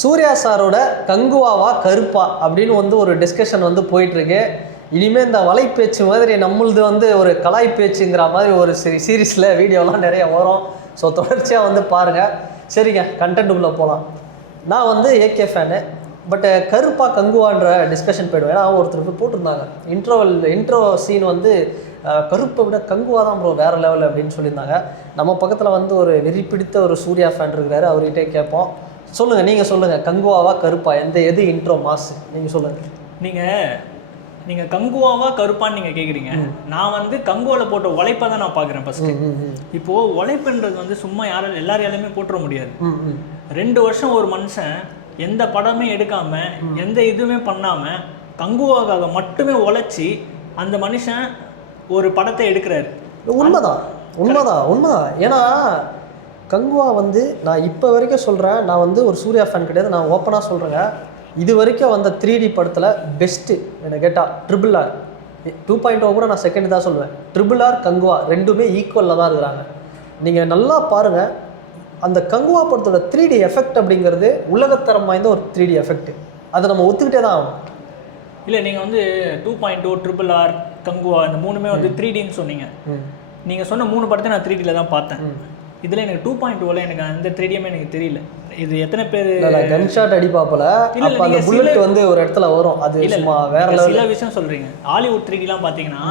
சூர்யா சாரோட கங்குவாவா கருப்பா அப்படின்னு ஒரு டிஸ்கஷன் போயிட்டுருக்கு. இனிமேல் இந்த வலைப்பேச்சு மாதிரி நம்மளது ஒரு கலாய் பேச்சுங்கிற மாதிரி ஒரு சீரீஸில் வீடியோலாம் நிறைய வரும். ஸோ தொடர்ச்சியாக பாருங்கள். சரிங்க, கண்டென்ட் உள்ளே போகலாம். நான் ஏகே ஃபேனு, பட் கருப்பா கங்குவான்ற டிஸ்கஷன் போய்டுவேன். ஏன்னா ஒருத்தர் போய் போட்டிருந்தாங்க இன்ட்ரோ சீன் கருப்பை விட கங்குவா தான் ப்ரோ வேறு லெவல் அப்படின்னு சொல்லியிருந்தாங்க. நம்ம பக்கத்தில் ஒரு வெறி பிடித்த ஒரு சூர்யா ஃபேன் இருக்கிறாரு, அவர்கிட்டே கேட்போம். சொல்லுங்கள், நீங்கள் சொல்லுங்கள், கங்குவாவா கருப்பா எது இன்ட்ரோ மாஸ் நீங்கள் சொல்லுங்கள். நீங்கள் கங்குவாவா கருப்பான்னு நீங்கள் கேட்குறீங்க. நான் கங்குவாவில் போட்ட உழைப்பை தான் நான் பார்க்குறேன் ஃபஸ்ட்டு. இப்போது உழைப்புன்றது சும்மா எல்லாரையாலுமே போட்டுற முடியாது. 2 வருஷம் ஒரு மனுஷன் எந்த படமே எடுக்காமல் எந்த இதுவுமே பண்ணாமல் கங்குவாக்காக மட்டுமே உழைச்சி அந்த மனுஷன் ஒரு படத்தை எடுக்கிறாரு. உண்மைதான். ஏன்னா கங்குவா நான் இப்போ வரைக்கும் சொல்கிறேன், நான் ஒரு சூர்யா ஃபேன் கிடையாது, நான் ஓப்பனாக சொல்கிறேங்க. இது வரைக்கும் வந்த 3D படத்தில் பெஸ்ட்டு என்னை கேட்டால் RRR 2.0 கூட நான் செகண்ட் தான் சொல்லுவேன். RRR கங்குவா ரெண்டுமே ஈக்குவலில் தான் இருக்கிறாங்க. நீங்கள் நல்லா பாருங்கள், அந்த கங்குவா படத்தோட 3D எஃபெக்ட் அப்படிங்கிறது உலகத்தரம் வாய்ந்த ஒரு 3D எஃபெக்ட். அதை நம்ம ஒத்துக்கிட்டே தான் ஆகும். இல்லை, நீங்கள் 2.0 RRR கங்குவா இந்த மூணுமே 3Dன்னு சொன்னீங்க. நீங்கள் சொன்ன 3 படத்தை நான் 3Dயில் தான் பார்த்தேன். இதில் எனக்கு 2.0 எனக்கு அந்த 3Dயுமே எனக்கு தெரியல. இது எத்தனை பேர் கன்ஷாட் அடிப்பாப்பல, அந்த புல்லட் ஒரு இடத்துல வரும், அது சும்மா வேற லெவல். சில விஷயம் சொல்கிறீங்க. ஹாலிவுட் 3Dலாம் பார்த்தீங்கன்னா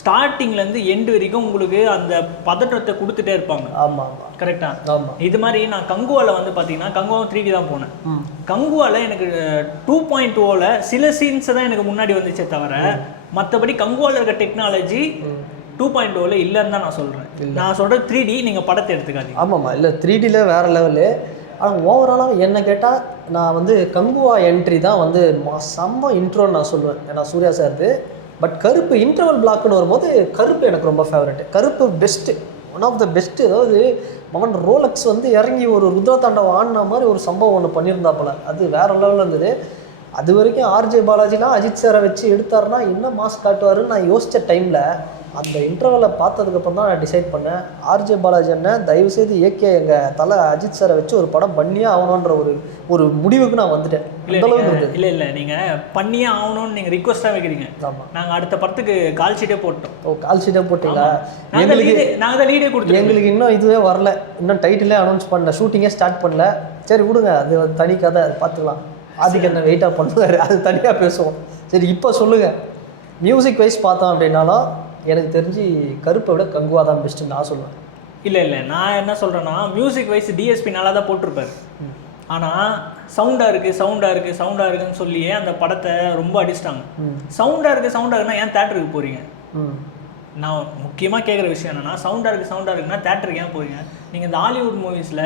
ஸ்டார்டிங்லேருந்து எண்டு வரைக்கும் உங்களுக்கு அந்த பதற்றத்தை கொடுத்துட்டே இருப்பாங்க. ஆமாம், கரெக்டா? ஆமாம். இது மாதிரி நான் கங்குவாவில் பார்த்தீங்கன்னா கங்குவாவும் 3D தான் போனேன். கங்குவாவில் எனக்கு 2.0ல் சில சீன்ஸை தான் எனக்கு முன்னாடி வந்துச்சே தவிர மற்றபடி கங்குவாவில் இருக்க டெக்னாலஜி 2.0ல் இல்லைன்னு தான் நான் சொல்கிறேன். நான் சொல்கிறது 3D, நீங்கள் படத்தை எடுத்துக்காதீங்க. ஆமாம்மா, இல்லை 3Dயில் வேறு லெவலு. ஆனால் ஓவராலாக என்ன கேட்டால் நான் கங்குவா என்ட்ரி தான் செம்ம இன்ட்ரோன்னு நான் சொல்லுவேன். ஏன்னா சூர்யா சார்து. பட் கருப்பு இன்டர்வல் பிளாக்னு வரும்போது கருப்பு எனக்கு ரொம்ப favourite. Karuppu best, one of the best. அதாவது மகன் ரோலக்ஸ் இறங்கி ஒரு ருத்ரதாண்டவம் ஆடின மாதிரி ஒரு சம்பவம் ஒன்று பண்ணியிருந்தாப்புல, அது வேறு லெவலில் இருந்தது. அது வரைக்கும் ஆர்ஜே பாலாஜிலாம் அஜித் சாரை வச்சு எடுத்தாருன்னா என்ன மாஸ் காட்டுவாருன்னு நான் யோசித்த டைமில் அந்த இன்டர்வலை பார்த்ததுக்கப்புறம் தான் நான் டிசைட் பண்ணேன், ஆர்ஜே பாலாஜி என்ன தயவுசெய்து ஏகே எங்கள் தலை அஜித் சாரை வச்சு ஒரு படம் பண்ணியே ஆகணுன்ற ஒரு முடிவுக்கு நான் வந்துட்டேன். இல்லை நீங்கள் பண்ணியே ஆகணும்னு நீங்கள் ரிக்வஸ்ட்டாக வைக்கிறீங்க. ஆமாம், நாங்கள் அடுத்த படத்துக்கு கால் ஷீட்டே போட்டோம். கால் ஷீட்டே போட்டிங்களா? நாங்கள் லீடே கொடுத்தோம். எங்களுக்கு இன்னும் இதுவே வரல, இன்னும் டைட்டிலே அனௌன்ஸ் பண்ணல, ஷூட்டிங்கே ஸ்டார்ட் பண்ணல. சரி விடுங்க, அது தனி கதை, அது பார்த்துக்கலாம். அதுக்கு என்ன வெயிட்டாக பண்ணுவார், அது தனியாக பேசுவோம். சரி, இப்போ சொல்லுங்கள். மியூசிக் வைஸ் பார்த்தோம் அப்படின்னாலும் எனக்கு தெரிஞ்சு கருப்பை விட கங்குவா தான் பெஸ்ட்டுன்னு நான் சொல்லுவேன். இல்லை நான் என்ன சொல்கிறேன்னா, மியூசிக் வைஸ் டிஎஸ்பி நல்லா தான் போட்டிருப்பார். ஆனால் சவுண்டாக இருக்குன்னு சொல்லியே அந்த படத்தை ரொம்ப அடிச்சிட்டாங்க. சவுண்டாக இருக்குன்னா ஏன் தேட்டருக்கு போகிறீங்க? நான் முக்கியமாக கேட்குற விஷயம் என்னென்னா, சவுண்டாக இருக்குன்னா தேட்டருக்கு ஏன் போகிறீங்க? நீங்கள் இந்த ஹாலிவுட் மூவிஸில்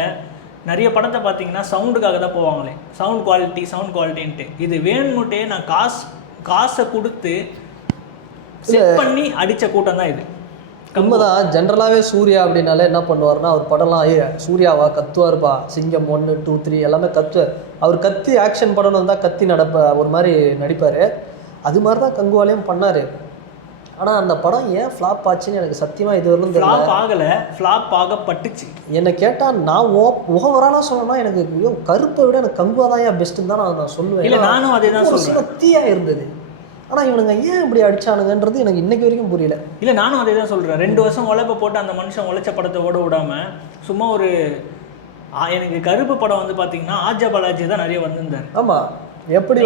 நிறைய படத்தை பார்த்தீங்கன்னா சவுண்டுக்காக தான் போவாங்களே, சவுண்ட் குவாலிட்டின்ட்டு. இது வேணும்னுட்டே நான் காசை கொடுத்து செட் பண்ணி அடித்த கூட்டம் தான் இது. உண்மைதான். ஜென்ரலாகவே சூர்யா அப்படின்னாலே என்ன பண்ணுவார்னா, அவர் படம்லாம் சூர்யாவா கத்துவார்ப்பா, சிங்கம் 1, 2, 3 எல்லாமே கத்துவார். அவர் கத்தி ஆக்ஷன் படம்னு வந்தால் கத்தி ஒரு மாதிரி நடிப்பார். அது மாதிரி தான் கங்குவாலையும் பண்ணார். ஆனால் அந்த படம் ஏன் ஃப்ளாப் ஆச்சுன்னு எனக்கு சத்தியமாக இது வரலும் தெரியல. ஃப்ளாப் ஆகப்பட்டுச்சு. என்னை கேட்டால் நான் ஓவராலாக சொல்லணும்னா எனக்கு கருப்பை விட எனக்கு கங்குவா தான் ஏன் பெஸ்ட்டுன்னு தான் நான் சொல்லுவேன். இல்லை, நானும் அதே தான் சொல்லுவேன். தீயாக இருந்தது. ஆனால் இவனுங்க ஏன் இப்படி அடிச்சானுங்கன்றது எனக்கு இன்னைக்கு வரைக்கும் புரியல. இல்லை, நானும் அதே தான் சொல்கிறேன். 2 வருஷம் உழைப்பை போட்டு அந்த மனுஷன் உழைச்ச படத்தை ஓட விடாமல் சும்மா எனக்கு கருப்பு படம் பார்த்தீங்கன்னா ஆர்ஜே பாலாஜி தான் நிறைய வந்திருந்தார். ஆமாம், எப்படி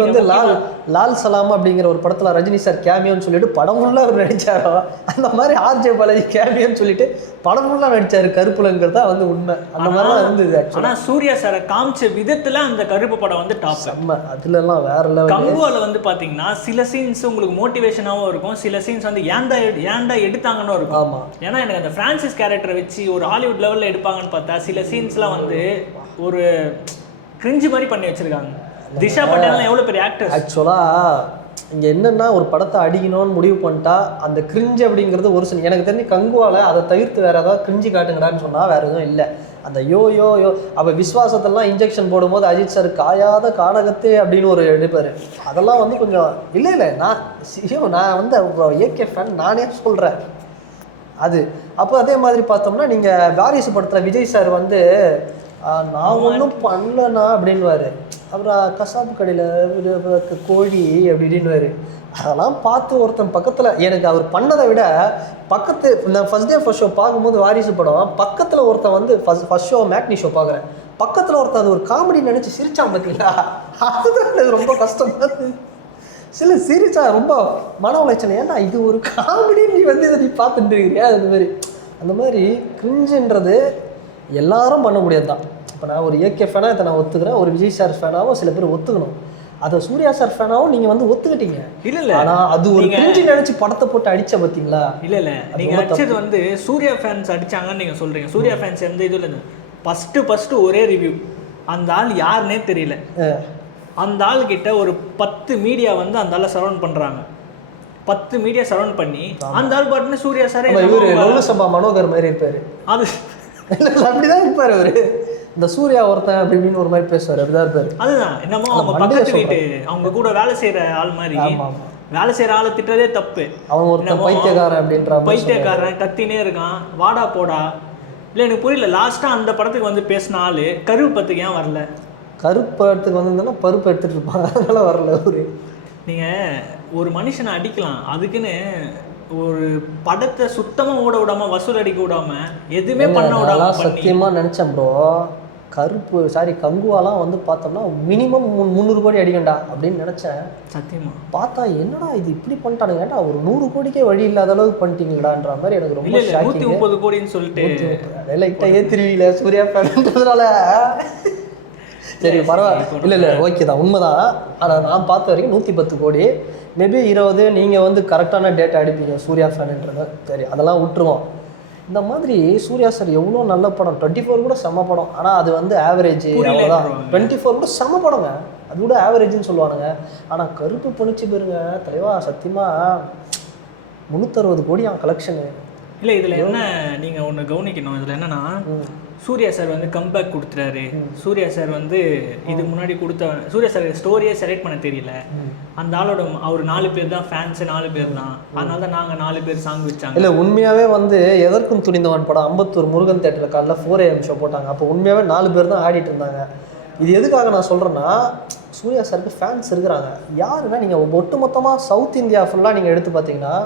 லால் சலாம் அப்படிங்கிற ஒரு படத்தில் ரஜினி சார் கேமியோன்னு சொல்லிட்டு படம் ஃபுல்லாக அவர் நடித்தாரோ, அந்த மாதிரி ஆர்ஜே பாலாஜி கேமியோன்னு சொல்லிட்டு படம் ஃபுல்லாக நடித்தார் கருப்புலங்கிறதா உண்மை. அந்த மாதிரிலாம் இருந்தது. ஆனால் சூர்யா சாரை காமிச்ச விதத்தில் அந்த கருப்பு படம் டாப். செம்ம. அதுலலாம் வேற லெவல். கங்குவாவில் பார்த்தீங்கன்னா சில சீன்ஸ் உங்களுக்கு மோட்டிவேஷனாகவும் இருக்கும், சில சீன்ஸ் ஏன்டா எடுத்தாங்கன்னு இருக்கும். ஆமாம், ஏன்னா எனக்கு அந்த ஃப்ரான்சிஸ் கேரக்டரை வச்சு ஒரு ஹாலிவுட் லெவலில் எடுப்பாங்கன்னு பார்த்தா சில சீன்ஸ்லாம் ஒரு கிரிஞ்சு மாதிரி பண்ணி வச்சுருக்காங்க. திஷா பட்டேல் எவ்வளோ பெரிய ஆக்டர். ஆக்சுவலாக இங்கே என்னென்னா, ஒரு படத்தை அடிக்கணும்னு முடிவு பண்ணிட்டா அந்த கிரிஞ்சு அப்படிங்கிறது ஒரு சில எனக்கு தெரிஞ்சு கங்குவாவில் அதை தவிர்த்து வேறு ஏதாவது கிரிஞ்சு காட்டுங்கடான்னு சொன்னால் வேறு எதுவும் இல்லை. அந்த யோ அப்போ விஸ்வாசத்தெல்லாம் இன்ஜெக்ஷன் போடும்போது அஜித் சார் காயாத கானகத்தே அப்படின்னு ஒரு எடுப்பார். அதெல்லாம் கொஞ்சம் இல்லை நான் ஏகே ஃபேன், நானே சொல்கிறேன் அது. அப்போ அதே மாதிரி பார்த்தோம்னா நீங்கள் வாரிசு படத்தில் விஜய் சார் நான் ஒன்றும் பண்ணலண்ணா அப்படின்வாரு. அப்புறம் கசாப்பு கடையில் கோழி அப்படின்வாரு. அதெல்லாம் பார்த்து ஒருத்தன் பக்கத்தில் எனக்கு அவர் பண்ணதை விட பக்கத்து இந்த ஃபஸ்ட் டே ஃபஸ்ட் ஷோ பார்க்கும்போது வாரிசு படம் பக்கத்தில் ஒருத்தன் வந்து ஃபஸ்ட் ஷோ மேக்னி ஷோ பார்க்குறேன். பக்கத்தில் ஒருத்தன் அது ஒரு காமெடி நினச்சி சிரிச்சான் பார்த்தீங்களா, அதுதான் எனக்கு ரொம்ப கஷ்டமாக இருந்தது. சில சிரிச்சா ரொம்ப மன உளைச்சல். ஏன்னா இது ஒரு காமெடி, நீ வந்து இதை நீ பார்த்துட்டு இருக்கிறியா அந்த மாதிரி கிரிஞ்சுன்றது எல்லாரும் பண்ண முடியாது தான். இப்போ நான் ஒரு ஏகே ஃபேனாக இதை நான் ஒத்துக்கிறேன், ஒரு விஜய் சார் ஃபேனாகவும் சில பேர் ஒத்துக்கணும். அதை சூர்யா சார் ஃபேனாகவும் நீங்கள் வந்து ஒத்துக்கிட்டீங்க. இல்லை ஆனால் அது ஒரு கிரிஞ்சு நினச்சி படத்தை போட்டு அடித்த பார்த்தீங்களா? இல்லை நீங்கள் அடிச்சது வந்து சூர்யா ஃபேன்ஸ் அடித்தாங்கன்னு நீங்கள் சொல்கிறீங்க. சூர்யா ஃபேன்ஸ் எந்த இதுவும் இல்லை. ஃபஸ்ட்டு ஒரே ரிவ்யூ, அந்த ஆள் யாருன்னே தெரியல. அந்த ஆள்கிட்ட ஒரு 10 மீடியா வந்து அந்த ஆளை சரௌண்ட் பண்ணுறாங்க. 10 மீடியா சரௌண்ட் பண்ணி அந்த ஆள் பாட்டுன்னு சூர்யா சார் சபா மனோகர் மாதிரி இருப்பார். அது அப்படிதான் இருப்பார் அவரு. இந்த சூர்யா ஒருத்தன் அப்படின்னு ஒரு மாதிரி பேசுவார், அப்படிதான் இருப்பாரு. அதுதான் என்னமோ அவங்க பக்கத்து வீட்டு அவங்க கூட வேலை செய்கிற ஆள் மாதிரி. வேலை செய்கிற ஆளை திட்டுறதே தப்பு. அவன் ஒருத்தன் பைத்தியக்காரன் அப்படின்ற பைத்தியக்காரன் கத்தினே இருக்கான், வாடா போடா. இல்லை எனக்கு புரியல. லாஸ்ட்டாக அந்த படத்துக்கு வந்து பேசின ஆள் கருப்பு படத்துக்கு ஏன் வரல? கருப்பு படத்துக்கு வந்திருந்தோன்னா பருப்பு எடுத்துகிட்டு இருப்பாங்க, அதனால வரல அவரு. நீங்கள் ஒரு மனுஷனை அடிக்கலாம், அதுக்குன்னு ஒரு படத்தை சுத்தமாக ஓட விடாமல் வசூல் அடிக்க விடாமல் எதுவுமே பண்ண விடாம சத்தியமாக நினச்சேன் ப்ரோ. கங்குவாலாம் வந்து பார்த்தோம்னா மினிமம் 300 கோடி அடிக்கண்டா அப்படின்னு நினச்சேன். சத்தியமா பார்த்தா என்னடா இது இப்படி பண்ணிட்டானுங்க, ஏன்டா ஒரு 100 கோடிக்கே வழி இல்லாத அளவுக்கு பண்ணிட்டீங்களான்ற மாதிரி எனக்கு ரொம்ப 130 கோடின்னு சொல்லிட்டு லைட்டாக ஏத்திருவீங்களே சூர்யா ஃபேன்றதுனால. சரி பரவாயில்ல, இல்லை ஓகே தான், உண்மைதான். ஆனால் நான் பார்த்த வரைக்கும் 110 கோடி, மேபி 20 நீங்கள் வந்து கரெக்டான டேட்டா அடிப்பீங்க சூர்யா ஃபேனுன்றது. சரி அதெல்லாம் விட்டுருவோம். இந்த மாதிரி சூர்யா சார் எவ்வளோ நல்ல படம், 24 கூட செம்ம படம். ஆனால் அது வந்து ஆவரேஜ், அவ்வளோதான். 24 கூட செம்ம படங்க, அது கூட ஆவரேஜ்னு சொல்லுவானுங்க. ஆனால் கருப்பு பண்ணிச்சு பாருங்க தலைவா, சத்தியமாக 360 கோடி அவன் கலெக்ஷனு. இல்லை இதில் என்ன நீங்கள் ஒன்று கவனிக்கணும். இதில் என்னென்னா சூர்யா சார் வந்து கம்பேக் கொடுத்துட்டாரு. சூர்யா சார் வந்து இதுக்கு முன்னாடி சூர்யா சார் ஸ்டோரியே செலக்ட் பண்ண தெரியல. அந்த ஆளோட அவர் 4 பேர் தான் ஃபேன்ஸு, 4 பேர் தான். அதனால தான் நாங்கள் 4 பேர் சாங் வச்சாங்க. இல்லை உண்மையாகவே வந்து எதற்கும் துணிந்தவன் படம் அம்பத்தூர் முருகன் தேட்டரில் காலைல 4 AM ஷோ போட்டாங்க. அப்போ உண்மையாகவே 4 பேர் தான் ஆடிட்டு இருந்தாங்க. இது எதுக்காக நான் சொல்கிறேன்னா, சூர்யா சாருக்கு ஃபேன்ஸ் இருக்கிறாங்க. யாருன்னா நீங்கள் ஒட்டுமொத்தமாக சவுத் இந்தியா ஃபுல்லாக நீங்கள் எடுத்து பார்த்தீங்கன்னா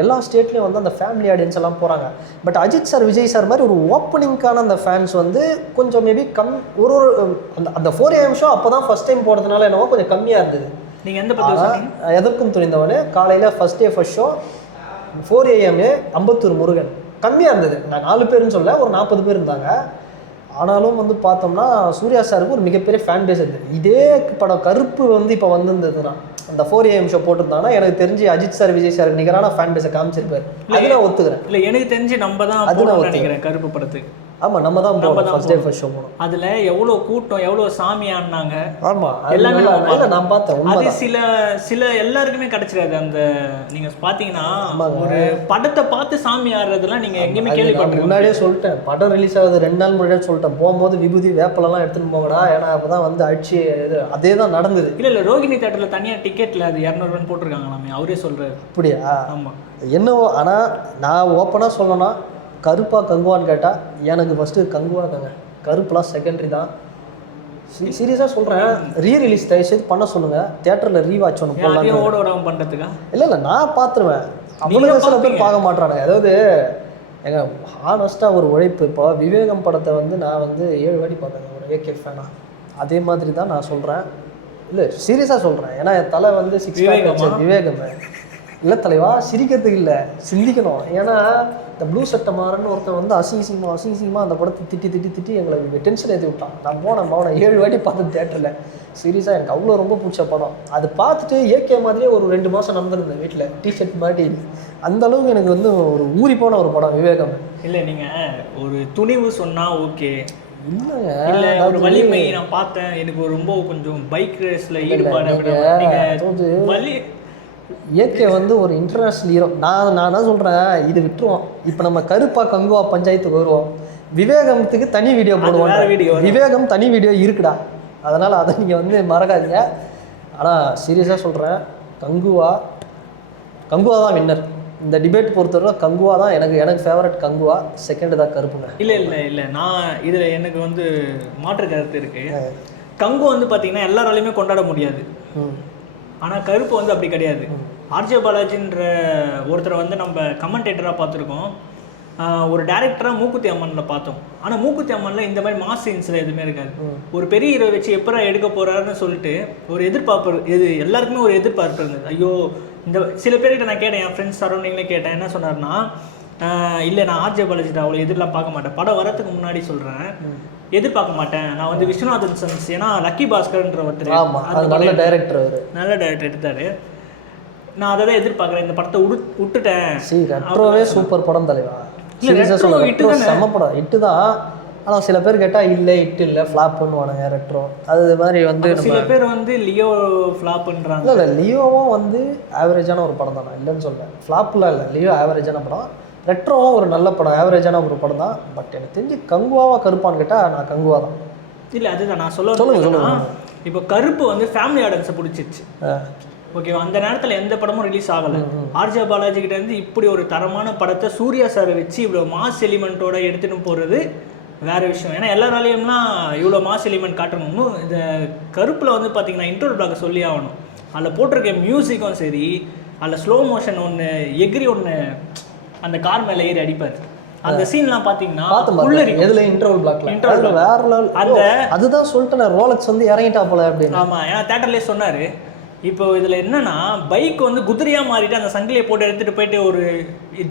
எல்லா ஸ்டேட்லேயும் வந்து அந்த ஃபேமிலி ஆடியன்ஸ் எல்லாம் போகிறாங்க. But Ajith sir Vijay sir மாதிரி ஒரு ஓப்பனிங்கான அந்த ஃபேன்ஸ் வந்து கொஞ்சம் மேபி ஒரு அந்த 4 AM ஷோ அப்போ தான் ஃபஸ்ட் டைம் போடுறதுனால என்னவோ கொஞ்சம் கம்மியாக இருந்தது. நீங்கள் எந்த படம்? எதற்கும் துணிந்தவனே காலையில் first day first show 4 AM Ambattur Murugan கம்மியாக இருந்தது. நான் 4 பேருன்னு சொல்ல, ஒரு 40 பேர் இருந்தாங்க. ஆனாலும் வந்து பார்த்தோம்னா சூர்யா சாருக்கு ஒரு மிகப்பெரிய ஃபேன் பேஸ் இருக்குது. இதே படம் கருப்பு வந்து இப்போ வந்திருந்ததுன்னா அந்த 4 AM ஷோ போட்டிருந்தாங்கன்னா எனக்கு தெரிஞ்சு அஜித் சார் விஜய் சாருக்கு நிகரான ஃபேன் பேஸை காமிச்சிருப்பாரு. அது நான் ஒத்துக்கிறேன். இல்லை எனக்கு தெரிஞ்சு நம்ம தான் நினைக்கிறேன் கருப்பு படத்துக்கு. ஆமாம் நம்ம தான் போனோம் ஃபர்ஸ்ட் டே ஃபர்ஸ்ட் ஷோ போனோம். அதில் எவ்வளோ கூட்டம், எவ்வளோ சாமி ஆடினாங்க. ஆமாம் எல்லாமே நான் பார்த்தேன். அது சில எல்லாருக்குமே கிடைச்சிடாது. அந்த நீங்கள் பார்த்தீங்கன்னா ஒரு படத்தை பார்த்து சாமி ஆடுறதுலாம் நீங்கள் எங்கேயுமே கேள்விப்பட்டிருக்கீங்க. முன்னாடியே சொல்லிட்டேன், படம் ரிலீஸ் ஆகுது 2 நாள் முன்னாடியே சொல்லிட்டேன், போகும்போது விபூதி வேப்பலெல்லாம் எடுத்துன்னு போங்கடா, ஏன்னா அப்போ தான் வந்து அடிச்சு இது அதே தான் நடந்தது. இல்லை ரோகிணி தேட்டரில் தனியாக டிக்கெட்டில் அது 200 ரூபான்னு போட்டிருக்காங்களாமே, அவரே சொல்கிறாரு. அப்படியா? ஆமாம் என்னவோ. ஆனால் நான் ஓப்பனாக சொல்லணும்னா கருப்பா கங்குவான்னு கேட்டால் எனக்கு ஃபஸ்ட்டு கங்குவா தாங்க. கருப்புலாம் செகண்டரி தான். சீரியஸாக சொல்கிறேன். ரீரிலீஸ் தயவுசெய்து பண்ண சொல்லுங்கள். தேட்டரில் ரீவாட்ச் ஒன்று போடலாம். ஓட விடாமல் பண்ணுறதுக்கா? இல்லை நான் பார்த்துருவேன். அவ்வளோ சில பேர் பார்க்க மாட்டானுங்க. அதாவது எங்கள் ஹானஸ்ட்டாக ஒரு உழைப்பு. இப்போ விவேகம் படத்தை வந்து நான் வந்து 7 வாட்டி பார்த்தேங்க, ஒரு ஏகே ஃபேனா. அதே மாதிரி தான் நான் சொல்கிறேன். இல்லை சீரியஸாக சொல்கிறேன். ஏன்னா என் தலை வந்து 6 விவேகம் இல்லை தலைவா, சிரிக்கிறதுக்கு இல்லை, சிந்திக்கணும். ஏன்னா இந்த ப்ளூ சட்டை மாறன்னு ஒருத்தன் வந்து அசிங்கமாக அந்த படத்தை திட்டி எங்களை டென்ஷன் ஏற்றி விட்டான். நான் போனேன் 7 வாட்டி பார்த்தேன் தேட்டரில். சீரியஸாக எனக்கு அவ்வளோ ரொம்ப பிடிச்ச படம். அது பார்த்துட்டு ஏகே மாதிரியே ஒரு 2 மாதம் நடந்திருந்தேன் வீட்டில் டிஷர்ட் மாட்டி. அந்த அளவுக்கு எனக்கு வந்து ஒரு ஊறி போன ஒரு படம் விவேகம். இல்லை நீங்கள் ஒரு துணிவு சொன்னால் ஓகே, இல்லைங்க இல்லை ஒரு வலிமை நான் பார்த்தேன், எனக்கு ரொம்ப கொஞ்சம் பைக் ரேஸில் ஈடுபாடு. வலி ஏகே வந்து ஒரு இன்டர்நேஷ்னல் ஹீரோ. நான் என்ன சொல்கிறேன், இது விட்டுருவோம். இப்போ நம்ம கருப்பா கங்குவா பஞ்சாயத்துக்கு வருவோம். விவேகத்துக்கு தனி வீடியோ போடுவோம். விவேகம் தனி வீடியோ இருக்குடா, அதனால் அதை நீங்கள் வந்து மறக்காதீங்க. ஆனால் சீரியஸாக சொல்கிறேன், கங்குவா தான் வின்னர். இந்த டிபேட் பொறுத்தவரை கங்குவா தான் எனக்கு ஃபேவரட். கங்குவா செகண்ட் தான் கருப்புங்க. இல்லை நான் இதில் எனக்கு வந்து மாற்று கருத்து இருக்குது. கங்கு வந்து பார்த்தீங்கன்னா எல்லாராலையுமே கொண்டாட முடியாது, ஆனால் கருப்பு வந்து அப்படி கிடையாது. ஆர்ஜே பாலாஜின்ற ஒருத்தரை வந்து நம்ம கமெண்டேட்டராக பார்த்துருக்கோம், ஒரு டேரக்டராக மூக்குத்தி அம்மனில் பார்த்தோம். ஆனால் மூக்குத்தி அம்மனில் இந்த மாதிரி மாஸ் சீன்ஸில் எதுவுமே இருக்காது. ஒரு பெரிய ஹீரோ வச்சு எப்போ எடுக்க போகிறாருன்னு சொல்லிட்டு ஒரு எதிர்பார்ப்பு, இது எல்லாருக்குமே ஒரு எதிர்பார்ப்பு இருந்தது. ஐயோ இந்த சில பேர்கிட்ட நான் கேட்டேன், என் ஃப்ரெண்ட்ஸ் சரௌண்டிங்லேயே கேட்டேன், என்ன சொன்னார்னா, இல்லை நான் ஆர்ஜே பாலாஜிட்ட அவ்வளோ எதிர்லாம் பார்க்க மாட்டேன், படம் வரத்துக்கு முன்னாடி சொல்கிறேன், எதிர்பார்க்க மாட்டேன். நான் வந்து விஸ்வநாதன் சன்ஸ், ஏன்னா லக்கி பாஸ்கர்ன்ற ஒருத்தர் நல்ல டைரக்டர், நல்ல டைரக்டர் எடுத்தார், நான் அதை தான் எதிர்பார்க்குறேன். இந்த படத்தை விட்டுட்டேன். ரெட்ரோவே சூப்பர் படம் தலைவா, செம்ம படம், இட்டு தான். ஆனால் சில பேர் கேட்டால் இல்லை இட்டு இல்லை ஃப்ளாப் பண்ணுவானுங்க ரெட்ரோ. அது மாதிரி வந்து சில பேர் வந்து லியோ ஃப்ளாப் பண்ணுறாங்க. இல்லை லியோவும் வந்து ஆவரேஜான ஒரு படம் தான், நான் இல்லைன்னு சொல்கிறேன், ஃப்ளாப்லாம் இல்லை. லியோ ஆவரேஜான படம், ரெட்ரோவும் ஒரு நல்ல படம், ஆவரேஜான ஒரு படம் தான். பட் எனக்கு தெரிஞ்சு கங்குவாவா கருப்பான்னு கேட்டால் நான் கங்குவா தான். இல்லை அதுதான் நான் சொல்லுங்க. இப்போ கருப்பு வந்து ஃபேமிலி ஆடியன்ஸை பிடிச்சிருச்சு, ஓகேவா? அந்த நேரத்தில் எந்த படமும் ரிலீஸ் ஆகலை. ஆர்ஜே பாலாஜி கிட்ட இருந்து இப்படி ஒரு தரமான படத்தை சூர்யா சாரை வச்சு இவ்வளோ மாஸ் எலிமெண்ட்டோட எடுத்துகிட்டு போகிறது வேறு விஷயம். ஏன்னா எல்லாராலையும்லாம் இவ்வளோ மாஸ் எலிமெண்ட் காட்டணும்னு இந்த கருப்பில் வந்து பார்த்தீங்கன்னா இன்ட்ரோல் பிளாக் சொல்லி ஆகணும். அதில் போட்டிருக்க மியூசிக்கும் சரி, அதில் ஸ்லோ மோஷன் ஒன்று எகிரி ஒன்று அந்த கார் மேலே ஏறி அடிப்பார், அந்த சீன்லாம் பார்த்தீங்கன்னா எதுல இன்டர்வல் பிளாக்ல வேற லெவல். அந்த அதுதான் சொல்லிட்டேன், ரோலக்ஸ் வந்து இறங்கிட்டா போல அப்படின்னு. ஆமாம், ஏன்னா தேட்டர்லேயே சொன்னார். இப்போ இதில் என்னன்னா, பைக் வந்து குதிரையாக மாறிட்டு அந்த சங்கிலியை போட்டு எடுத்துகிட்டு போயிட்டு ஒரு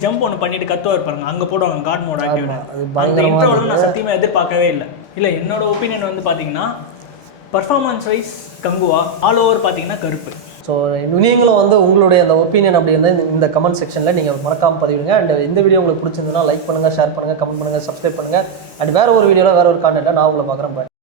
ஜம்ப் ஒன்று பண்ணிட்டு கத்துவா இருப்பாருங்க, அங்கே போடுவாங்க காட் மோட் ஆக்டிவ். அந்த இன்டர்வல் நான் சத்தியமாக எதிர்பார்க்கவே இல்லை. இல்லை என்னோட ஒப்பீனியன் வந்து பார்த்தீங்கன்னா performance wise Kanguva, all over பார்த்தீங்கன்னா கருப்பு. ஸோ நீங்களும் வந்து உங்களுடைய அந்த ஒப்பீனியன் அப்படி இருந்தால் இந்த கமெண்ட் செக்ஷனில் நீங்கள் மறக்காமல் பதிவிடுங்க. அண்ட் இந்த வீடியோ உங்களுக்கு பிடிச்சிருந்ததுன்னா லைக் பண்ணுங்கள், ஷேர் பண்ணுங்கள், கமெண்ட் பண்ணுங்கள், சப்ஸ்கிரைப் பண்ணுங்கள். அண்ட் வேறு ஒரு வீடியோவில் வேறு ஒரு கான்டென்ட்டாக நான் உங்களை பார்க்குறேன்.